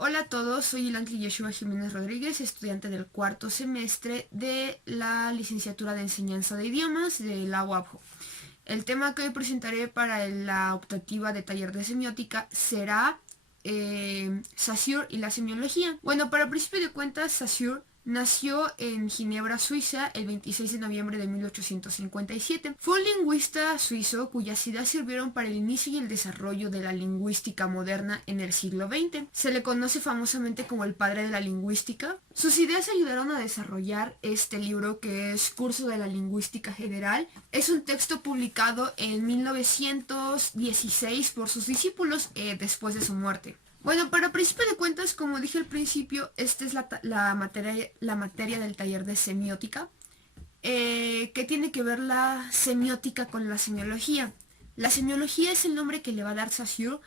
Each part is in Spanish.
Hola a todos, soy Ilankli Yeshua Jiménez Rodríguez, estudiante del cuarto semestre de la licenciatura de enseñanza de idiomas de la UABJO. El tema que hoy presentaré para la optativa de taller de semiótica será Saussure y la semiología. Bueno, para principio de cuentas, Saussure nació en Ginebra, Suiza, el 26 de noviembre de 1857. Fue un lingüista suizo cuyas ideas sirvieron para el inicio y el desarrollo de la lingüística moderna en el siglo XX. Se le conoce famosamente como el padre de la lingüística. Sus ideas ayudaron a desarrollar este libro que es Curso de la Lingüística General. Es un texto publicado en 1916 por sus discípulos después de su muerte. Bueno, para principio de cuentas, como dije al principio, esta es la materia del taller de semiótica, que tiene que ver la semiótica con la semiología. La semiología es el nombre que le va a dar Saussure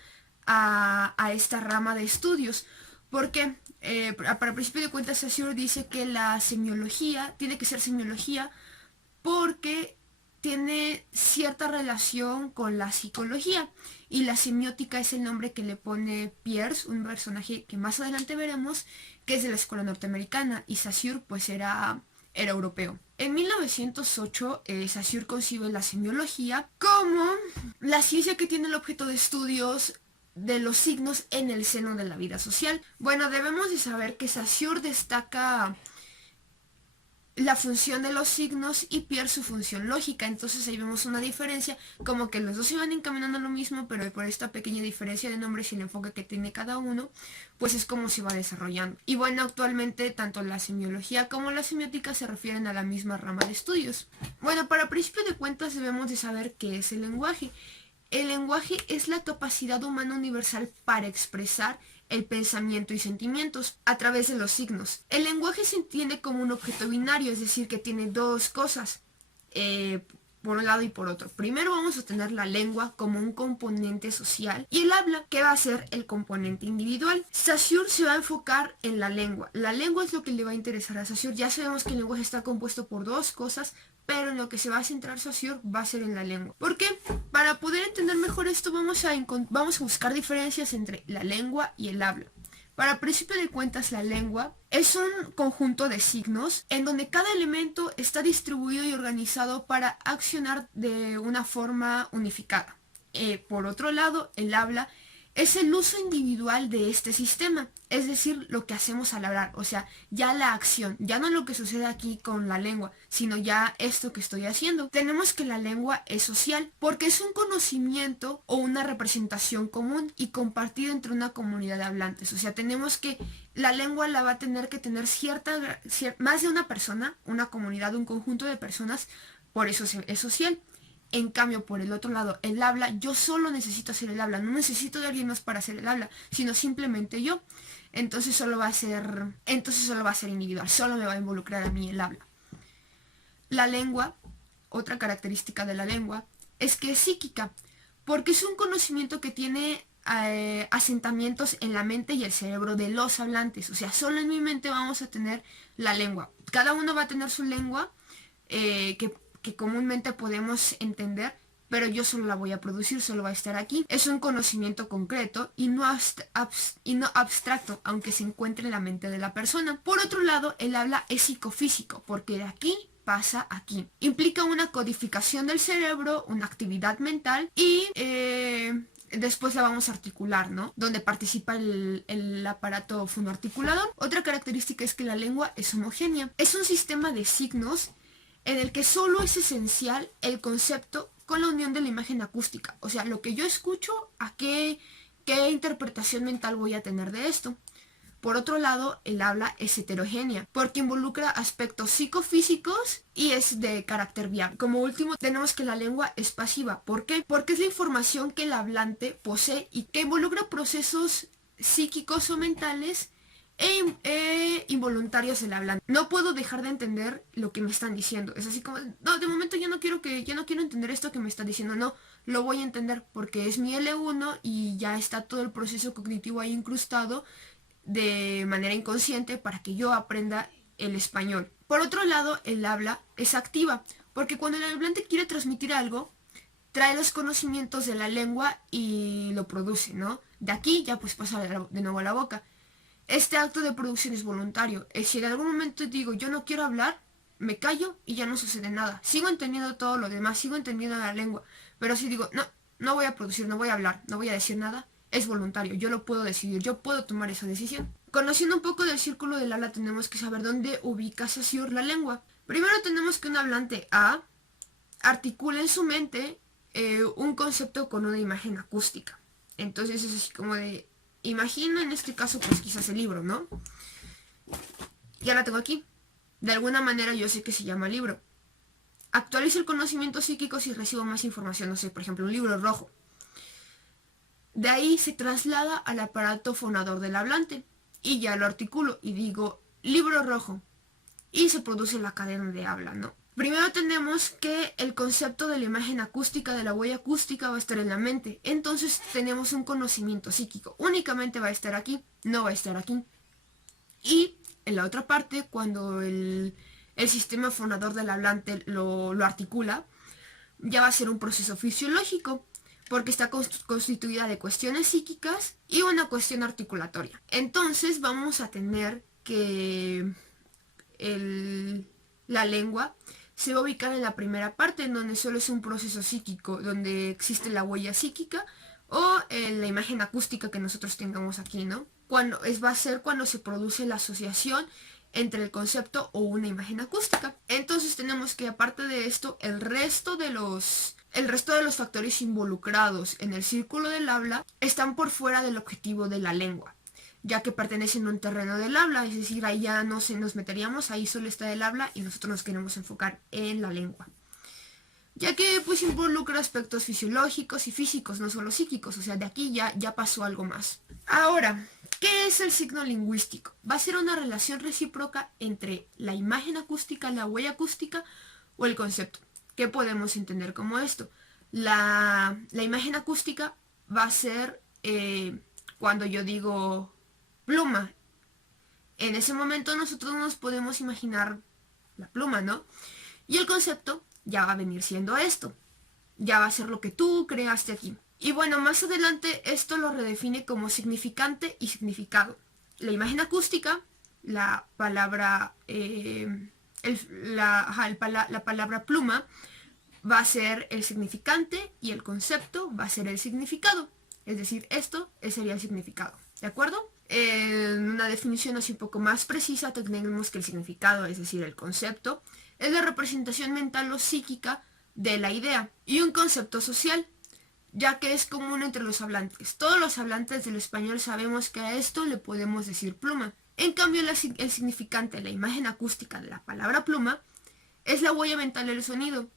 a esta rama de estudios, porque para principio de cuentas Saussure dice que la semiología tiene que ser semiología porque tiene cierta relación con la psicología, y la semiótica es el nombre que le pone Peirce, un personaje que más adelante veremos, que es de la escuela norteamericana, y Saussure pues era europeo. En 1908 Saussure concibe la semiología como la ciencia que tiene el objeto de estudios de los signos en el seno de la vida social. Bueno, debemos de saber que Saussure destaca la función de los signos y Peirce su función lógica. Entonces ahí vemos una diferencia, como que los dos se van encaminando a lo mismo, pero por esta pequeña diferencia de nombres y el enfoque que tiene cada uno, pues es como se va desarrollando. Y bueno, actualmente tanto la semiología como la semiótica se refieren a la misma rama de estudios. Bueno, para principio de cuentas debemos de saber qué es el lenguaje. El lenguaje es la capacidad humana universal para expresar el pensamiento y sentimientos a través de los signos. El lenguaje se entiende como un objeto binario, es decir, que tiene dos cosas, por un lado y por otro. Primero vamos a tener la lengua como un componente social y el habla, que va a ser el componente individual. Saussure se va a enfocar en la lengua. La lengua es lo que le va a interesar a Saussure. Ya sabemos que el lenguaje está compuesto por dos cosas, pero en lo que se va a centrar Saussure va a ser en la lengua. ¿Por qué? Para poder entender mejor esto vamos a buscar diferencias entre la lengua y el habla. Para principio de cuentas, la lengua es un conjunto de signos en donde cada elemento está distribuido y organizado para accionar de una forma unificada. Por otro lado, el habla es el uso individual de este sistema, es decir, lo que hacemos al hablar, o sea, ya la acción, ya no lo que sucede aquí con la lengua, sino ya esto que estoy haciendo. Tenemos que la lengua es social, porque es un conocimiento o una representación común y compartida entre una comunidad de hablantes. O sea, tenemos que la lengua la va a tener que tener más de una persona, una comunidad, un conjunto de personas, por eso es social. En cambio, por el otro lado, el habla, yo solo necesito hacer el habla, no necesito de alguien más para hacer el habla, sino simplemente yo. Entonces solo va a ser individual, solo me va a involucrar a mí el habla. La lengua, otra característica de la lengua, es que es psíquica, porque es un conocimiento que tiene asentamientos en la mente y el cerebro de los hablantes. O sea, solo en mi mente vamos a tener la lengua. Cada uno va a tener su lengua, que comúnmente podemos entender, pero yo solo la voy a producir, solo va a estar aquí. Es un conocimiento concreto y no abstracto, aunque se encuentre en la mente de la persona. Por otro lado, el habla es psicofísico, porque de aquí pasa aquí. Implica una codificación del cerebro, una actividad mental y después la vamos a articular, ¿no? Donde participa el aparato fonoarticulador. Otra característica es que la lengua es homogénea. Es un sistema de signos en el que solo es esencial el concepto con la unión de la imagen acústica. O sea, lo que yo escucho, a qué interpretación mental voy a tener de esto. Por otro lado, el habla es heterogénea, porque involucra aspectos psicofísicos y es de carácter viable. Como último, tenemos que la lengua es pasiva. ¿Por qué? Porque es la información que el hablante posee y que involucra procesos psíquicos o mentales involuntarios del hablante. No puedo dejar de entender lo que me están diciendo. Es así como, no, de momento yo no quiero entender esto que me está diciendo. No, lo voy a entender porque es mi L1 y ya está todo el proceso cognitivo ahí incrustado de manera inconsciente para que yo aprenda el español. Por otro lado, el habla es activa, porque cuando el hablante quiere transmitir algo, trae los conocimientos de la lengua y lo produce, ¿no? De aquí ya pues pasa de nuevo a la boca. Este acto de producción es voluntario. Es decir, en algún momento digo, yo no quiero hablar, me callo y ya no sucede nada. Sigo entendiendo todo lo demás, sigo entendiendo la lengua. Pero si digo, no, no voy a producir, no voy a hablar, no voy a decir nada, es voluntario. Yo lo puedo decidir, yo puedo tomar esa decisión. Conociendo un poco del círculo del habla, tenemos que saber dónde ubica Saussure la lengua. Primero tenemos que un hablante A articula en su mente un concepto con una imagen acústica. Entonces es así como de, imagina en este caso pues quizás el libro, ¿no? Ya la tengo aquí. De alguna manera yo sé que se llama libro. Actualizo el conocimiento psíquico si recibo más información, no sé, por ejemplo, un libro rojo. De ahí se traslada al aparato fonador del hablante y ya lo articulo y digo libro rojo y se produce la cadena de habla, ¿no? Primero tenemos que el concepto de la imagen acústica, de la huella acústica va a estar en la mente. Entonces tenemos un conocimiento psíquico. Únicamente va a estar aquí, no va a estar aquí. Y en la otra parte, cuando el sistema fonador del hablante lo articula, ya va a ser un proceso fisiológico, porque está constituida de cuestiones psíquicas y una cuestión articulatoria. Entonces vamos a tener que la lengua se va a ubicar en la primera parte, en donde solo es un proceso psíquico, donde existe la huella psíquica o la imagen acústica que nosotros tengamos aquí, ¿no? Va a ser cuando se produce la asociación entre el concepto o una imagen acústica. Entonces tenemos que, aparte de esto, el resto de los factores involucrados en el círculo del habla están por fuera del objetivo de la lengua, ya que pertenecen a un terreno del habla, es decir, ahí ya no se nos meteríamos, ahí solo está el habla y nosotros nos queremos enfocar en la lengua, ya que pues involucra aspectos fisiológicos y físicos, no solo psíquicos, o sea, de aquí ya pasó algo más. Ahora, ¿qué es el signo lingüístico? Va a ser una relación recíproca entre la imagen acústica, la huella acústica o el concepto. ¿Qué podemos entender como esto? La imagen acústica va a ser cuando yo digo pluma. En ese momento nosotros nos podemos imaginar la pluma, ¿no? Y el concepto ya va a venir siendo esto. Ya va a ser lo que tú creaste aquí. Y bueno, más adelante esto lo redefine como significante y significado. La imagen acústica, la palabra, la palabra pluma va a ser el significante y el concepto va a ser el significado. Es decir, esto sería el significado. ¿De acuerdo? En una definición así un poco más precisa tenemos que el significado, es decir, el concepto, es la representación mental o psíquica de la idea y un concepto social, ya que es común entre los hablantes. Todos los hablantes del español sabemos que a esto le podemos decir pluma. En cambio, el significante, la imagen acústica de la palabra pluma, es la huella mental del sonido,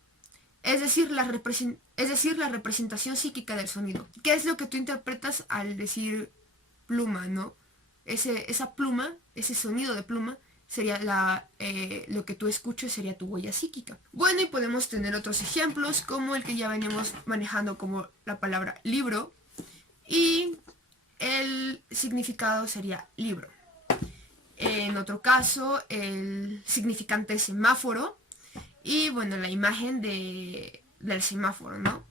es decir, la representación psíquica del sonido. ¿Qué es lo que tú interpretas al decir pluma, no? Esa pluma, ese sonido de pluma, sería lo que tú escuches sería tu huella psíquica. Bueno, y podemos tener otros ejemplos como el que ya venimos manejando como la palabra libro y el significado sería libro. En otro caso, el significante semáforo y bueno, la imagen del semáforo, ¿no?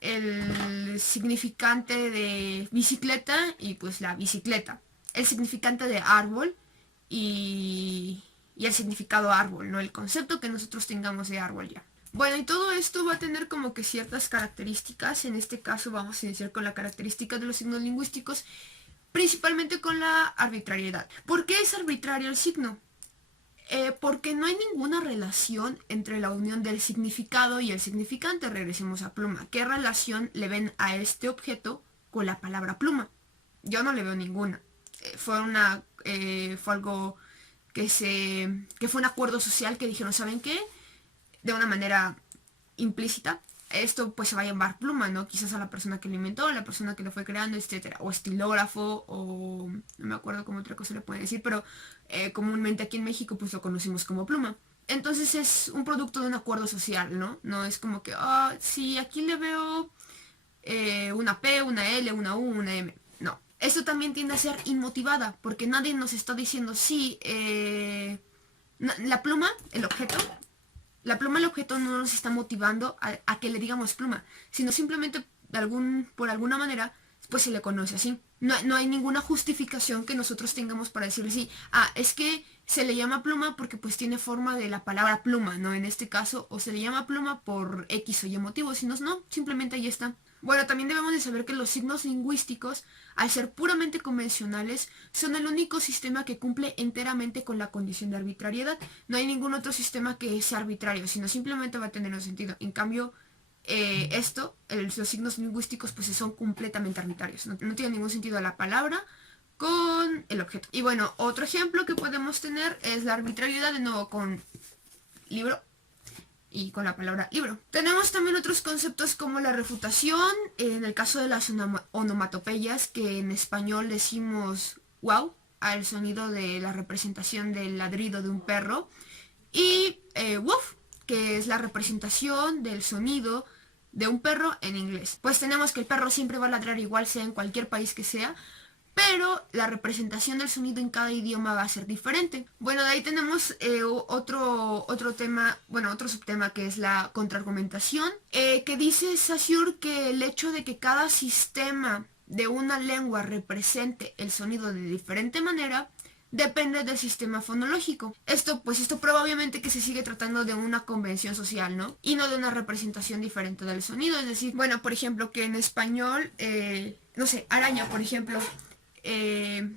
El significante de bicicleta y pues la bicicleta. El significante de árbol y el significado árbol, ¿no? El concepto que nosotros tengamos de árbol ya. Bueno, y todo esto va a tener como que ciertas características. En este caso vamos a iniciar con la característica de los signos lingüísticos, principalmente con la arbitrariedad. ¿Por qué es arbitrario el signo? Porque no hay ninguna relación entre la unión del significado y el significante. Regresemos a pluma. ¿Qué relación le ven a este objeto con la palabra pluma? Yo no le veo ninguna. Fue algo que fue un acuerdo social que dijeron, ¿saben qué? De una manera implícita, esto pues se va a llamar pluma, ¿no? Quizás a la persona que lo inventó, a la persona que lo fue creando, etcétera. O estilógrafo, o no me acuerdo cómo otra cosa le puede decir, pero comúnmente aquí en México pues lo conocimos como pluma. Entonces es un producto de un acuerdo social, ¿no? No es como que, sí, aquí le veo una P, una L, una U, una M. No. Esto también tiende a ser inmotivada, porque nadie nos está diciendo, sí, la pluma, el objeto, el objeto no nos está motivando a que le digamos pluma, sino simplemente por alguna manera pues se le conoce así. No hay ninguna justificación que nosotros tengamos para decirle sí, es que se le llama pluma porque pues tiene forma de la palabra pluma, ¿no? En este caso, o se le llama pluma por X o Y motivo, si no, simplemente ahí está. Bueno, también debemos de saber que los signos lingüísticos, al ser puramente convencionales, son el único sistema que cumple enteramente con la condición de arbitrariedad. No hay ningún otro sistema que sea arbitrario, sino simplemente va a tener un sentido. En cambio, los signos lingüísticos pues son completamente arbitrarios. No tiene ningún sentido la palabra con el objeto. Y bueno, otro ejemplo que podemos tener es la arbitrariedad, de nuevo con libro y con la palabra libro. Tenemos también otros conceptos como la refutación, en el caso de las onomatopeyas, que en español decimos wow, al sonido de la representación del ladrido de un perro, y woof, que es la representación del sonido de un perro en inglés. Pues tenemos que el perro siempre va a ladrar igual, sea en cualquier país que sea, pero la representación del sonido en cada idioma va a ser diferente. Bueno, de ahí tenemos otro tema, bueno, otro subtema, que es la contraargumentación, que dice Saussure que el hecho de que cada sistema de una lengua represente el sonido de diferente manera depende del sistema fonológico. Esto prueba obviamente que se sigue tratando de una convención social, ¿no? Y no de una representación diferente del sonido. Es decir, bueno, por ejemplo, que en español, no sé, araña, por ejemplo,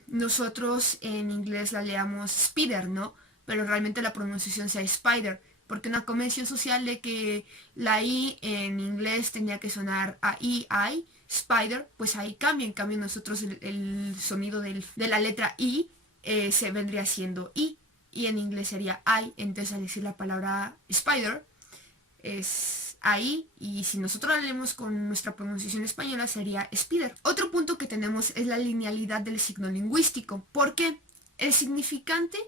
nosotros en inglés la leamos spider, ¿no? Pero realmente la pronunciación sea spider, porque una convención social de que la I en inglés tenía que sonar a I, spider, pues ahí cambia. En cambio nosotros el sonido de la letra I se vendría siendo I, y en inglés sería I. Entonces al decir la palabra spider es ahí, y si nosotros la leemos con nuestra pronunciación española sería spider. Otro punto que tenemos es la linealidad del signo lingüístico. ¿Por qué? El significante,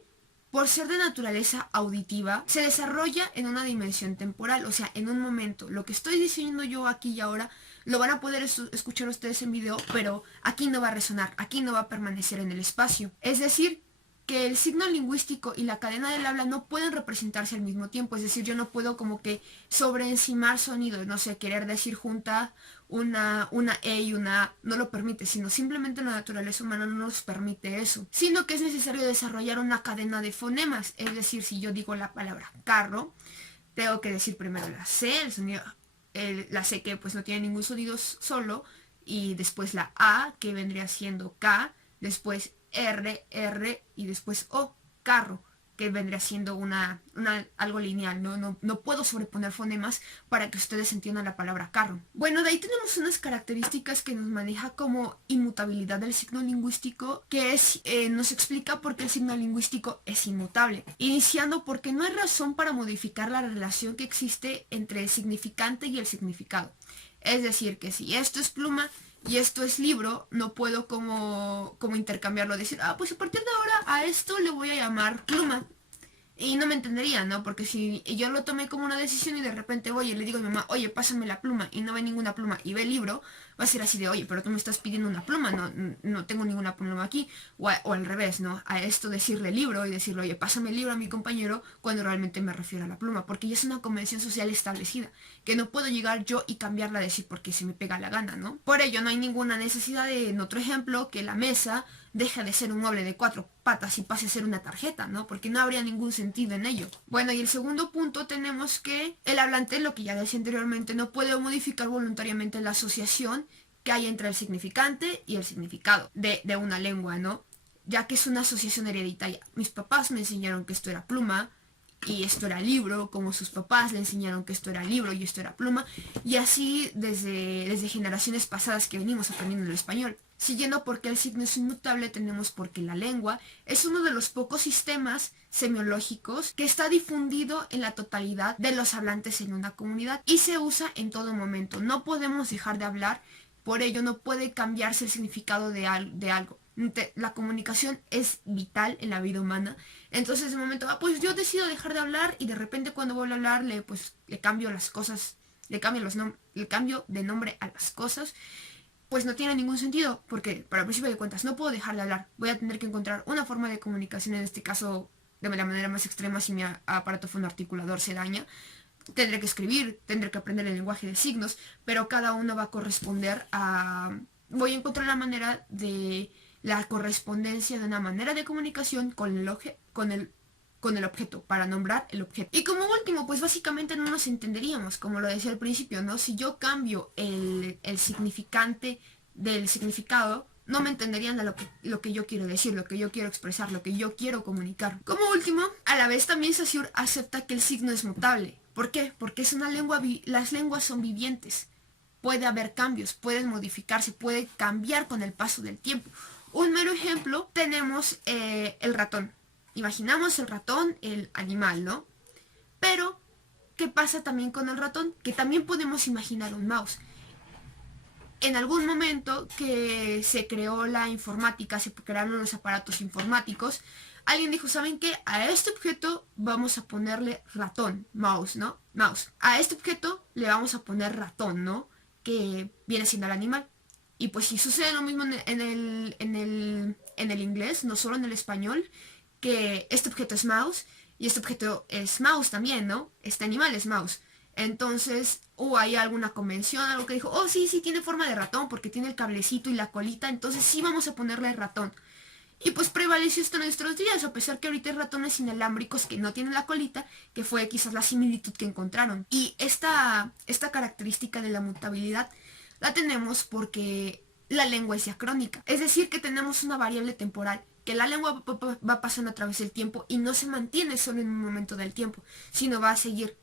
por ser de naturaleza auditiva, se desarrolla en una dimensión temporal, o sea, en un momento. Lo que estoy diciendo yo aquí y ahora lo van a poder escuchar ustedes en video, pero aquí no va a resonar, aquí no va a permanecer en el espacio. Es decir, que el signo lingüístico y la cadena del habla no pueden representarse al mismo tiempo. Es decir, yo no puedo como que sobreencimar sonidos, no sé, querer decir junta una E y una A, no lo permite, sino simplemente la naturaleza humana no nos permite eso. Sino que es necesario desarrollar una cadena de fonemas. Es decir, si yo digo la palabra carro, tengo que decir primero la C, el sonido, la C que pues no tiene ningún sonido solo, y después la A, que vendría siendo K, después R y después O, carro, que vendría siendo algo lineal. No puedo sobreponer fonemas para que ustedes entiendan la palabra carro. Bueno, de ahí tenemos unas características que nos maneja como inmutabilidad del signo lingüístico, que nos explica por qué el signo lingüístico es inmutable. Iniciando porque no hay razón para modificar la relación que existe entre el significante y el significado. Es decir, que si esto es pluma y esto es libro, no puedo como intercambiarlo, decir, pues a partir de ahora a esto le voy a llamar pluma. Y no me entendería, ¿no? Porque si yo lo tomé como una decisión y de repente voy y le digo a mi mamá, oye, pásame la pluma, y no ve ninguna pluma y ve el libro, va a ser así de, oye, pero tú me estás pidiendo una pluma, no tengo ninguna pluma aquí. O al revés, ¿no? A esto decirle libro y decirle, oye, pásame el libro a mi compañero, cuando realmente me refiero a la pluma, porque ya es una convención social establecida, que no puedo llegar yo y cambiarla, decir porque se me pega la gana, ¿no? Por ello no hay ninguna necesidad de, en otro ejemplo, que la mesa deja de ser un mueble de 4 patas y pase a ser una tarjeta, ¿no? Porque no habría ningún sentido en ello. Bueno, y el segundo punto tenemos que el hablante, lo que ya decía anteriormente, no puede modificar voluntariamente la asociación que hay entre el significante y el significado de una lengua, ¿no? Ya que es una asociación hereditaria. Mis papás me enseñaron que esto era pluma y esto era libro, como sus papás le enseñaron que esto era libro y esto era pluma, y así desde generaciones pasadas que venimos aprendiendo el español. Siguiendo porque el signo es inmutable, tenemos porque la lengua es uno de los pocos sistemas semiológicos que está difundido en la totalidad de los hablantes en una comunidad y se usa en todo momento. No podemos dejar de hablar, por ello no puede cambiarse el significado de algo. La comunicación es vital en la vida humana. Entonces de momento, pues yo decido dejar de hablar y de repente cuando vuelvo a hablar le cambio las cosas, le cambio de nombre a las cosas. Pues no tiene ningún sentido, porque para el principio de cuentas no puedo dejar de hablar. Voy a tener que encontrar una forma de comunicación, en este caso de la manera más extrema si mi aparato fonoarticulador se daña. Tendré que escribir, tendré que aprender el lenguaje de signos, pero cada uno va a corresponder a voy a encontrar la manera de la correspondencia de una manera de comunicación con el objeto, para nombrar el objeto. Y como último, pues básicamente no nos entenderíamos, como lo decía al principio, ¿no? Si yo cambio el significante del significado, no me entenderían lo que yo quiero decir, lo que yo quiero expresar, lo que yo quiero comunicar. Como último, a la vez también Saussure acepta que el signo es mutable. ¿Por qué? Porque es una lengua, las lenguas son vivientes. Puede haber cambios, pueden modificarse, puede cambiar con el paso del tiempo. Un mero ejemplo, tenemos el ratón. Imaginamos el ratón, el animal, ¿no? Pero, ¿qué pasa también con el ratón? Que también podemos imaginar un mouse. En algún momento que se creó la informática, se crearon los aparatos informáticos, alguien dijo, ¿saben qué? A este objeto vamos a ponerle ratón, mouse, ¿no? Mouse. A este objeto le vamos a poner ratón, ¿no? Que viene siendo el animal. Y pues si sucede lo mismo en el inglés, no solo en el español, que este objeto es mouse y este objeto es mouse también, ¿no? Este animal es mouse. Entonces, hay alguna convención, algo que dijo, oh sí, sí, tiene forma de ratón porque tiene el cablecito y la colita, entonces sí vamos a ponerle ratón. Y pues prevaleció hasta nuestros días, a pesar que ahorita hay ratones inalámbricos que no tienen la colita, que fue quizás la similitud que encontraron. Y esta característica de la mutabilidad la tenemos porque la lengua es diacrónica. Es decir, que tenemos una variable temporal, que la lengua va pasando a través del tiempo y no se mantiene solo en un momento del tiempo, sino va a seguir.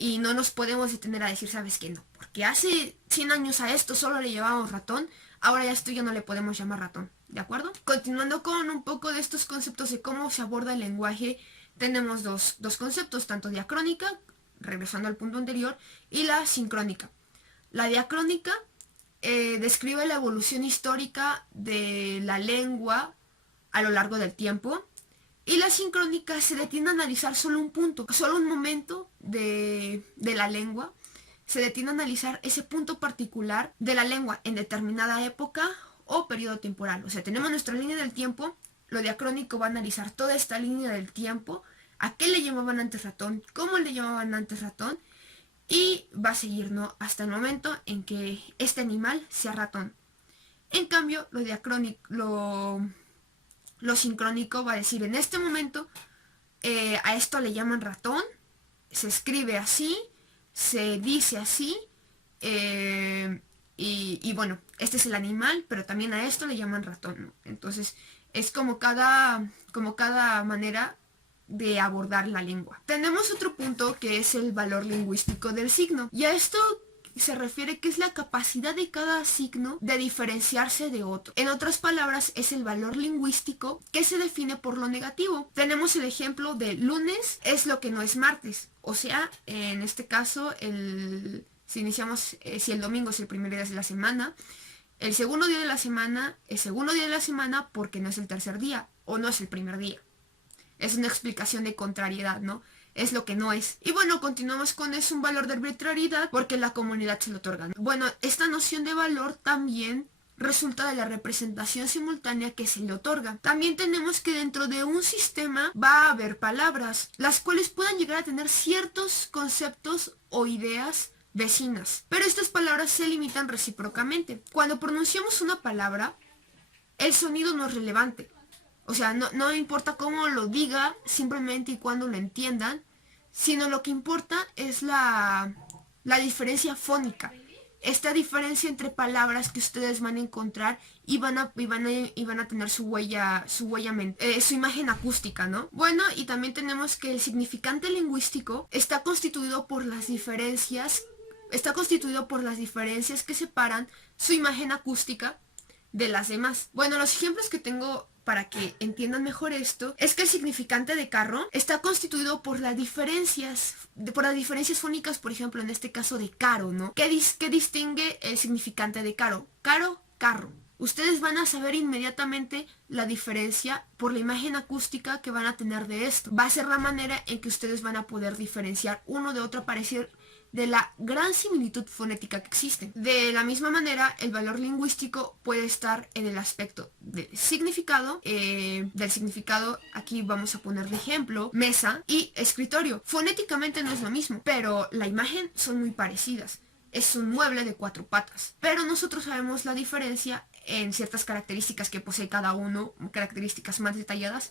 Y no nos podemos detener a decir, ¿sabes qué? No, porque hace 100 años a esto solo le llamábamos ratón, ahora ya esto ya no le podemos llamar ratón, ¿de acuerdo? Continuando con un poco de estos conceptos de cómo se aborda el lenguaje, tenemos dos conceptos, tanto diacrónica, regresando al punto anterior, y la sincrónica. La diacrónica describe la evolución histórica de la lengua a lo largo del tiempo. Y la sincrónica se detiene a analizar solo un punto, solo un momento de la lengua. Se detiene a analizar ese punto particular de la lengua en determinada época o periodo temporal. O sea, tenemos nuestra línea del tiempo, lo diacrónico va a analizar toda esta línea del tiempo, a qué le llamaban antes ratón, cómo le llamaban antes ratón, y va a seguir, ¿no? Hasta el momento en que este animal sea ratón. En cambio, lo sincrónico va a decir, en este momento a esto le llaman ratón, se escribe así, se dice así, y bueno, este es el animal, pero también a esto le llaman ratón, ¿no? Entonces es como cada manera de abordar la lengua. Tenemos otro punto que es el valor lingüístico del signo, y a esto se refiere que es la capacidad de cada signo de diferenciarse de otro. En otras palabras, es el valor lingüístico que se define por lo negativo. Tenemos el ejemplo de lunes es lo que no es martes. O sea, en este caso, si el domingo es el primer día de la semana, el segundo día de la semana es segundo día de la semana porque no es el tercer día o no es el primer día. Es una explicación de contrariedad, ¿no? Es lo que no es. Y bueno, continuamos con es un valor de arbitrariedad porque la comunidad se lo otorga. Bueno, esta noción de valor también resulta de la representación simultánea que se le otorga. También tenemos que dentro de un sistema va a haber palabras, las cuales puedan llegar a tener ciertos conceptos o ideas vecinas. Pero estas palabras se limitan recíprocamente. Cuando pronunciamos una palabra, el sonido no es relevante. O sea, no importa cómo lo diga, simplemente y cuando lo entiendan, sino lo que importa es la diferencia fónica. Esta diferencia entre palabras que ustedes van a encontrar y van a tener su imagen acústica, ¿no? Bueno, y también tenemos que el significante lingüístico está constituido por las diferencias que separan su imagen acústica de las demás. Bueno, los ejemplos que tengo para que entiendan mejor esto, es que el significante de carro está constituido por las diferencias fónicas, por ejemplo, en este caso de caro, ¿no? ¿Qué distingue el significante de caro? Caro, carro. Ustedes van a saber inmediatamente la diferencia por la imagen acústica que van a tener de esto. Va a ser la manera en que ustedes van a poder diferenciar uno de otro, parecer de la gran similitud fonética que existe. De la misma manera, el valor lingüístico puede estar en el aspecto del significado. Aquí vamos a poner de ejemplo mesa y escritorio. Fonéticamente no es lo mismo, pero la imagen son muy parecidas. es un mueble de 4 patas. Pero nosotros sabemos la diferencia en ciertas características que posee cada uno, características más detalladas,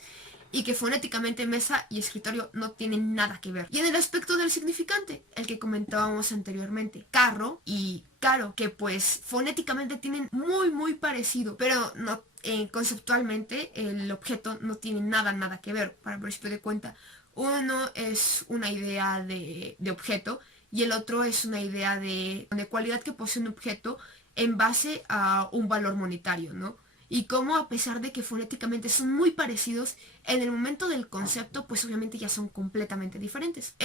y que fonéticamente mesa y escritorio no tienen nada que ver. Y en el aspecto del significante, el que comentábamos anteriormente, carro y caro, que pues fonéticamente tienen muy parecido, pero no conceptualmente el objeto no tiene nada que ver. Para el principio de cuenta, uno es una idea de objeto y el otro es una idea de cualidad que posee un objeto en base a un valor monetario, ¿no? Y cómo a pesar de que fonéticamente son muy parecidos, en el momento del concepto pues obviamente ya son completamente diferentes.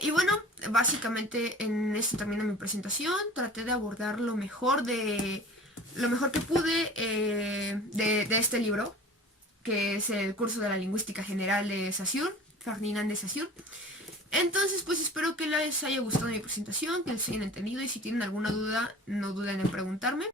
Y bueno, básicamente en esto termina mi presentación. Traté de abordar lo mejor que pude de este libro, que es el curso de la lingüística general de Saussure, Ferdinand de Saussure. Entonces pues espero que les haya gustado mi presentación, que les hayan entendido, y si tienen alguna duda no duden en preguntarme.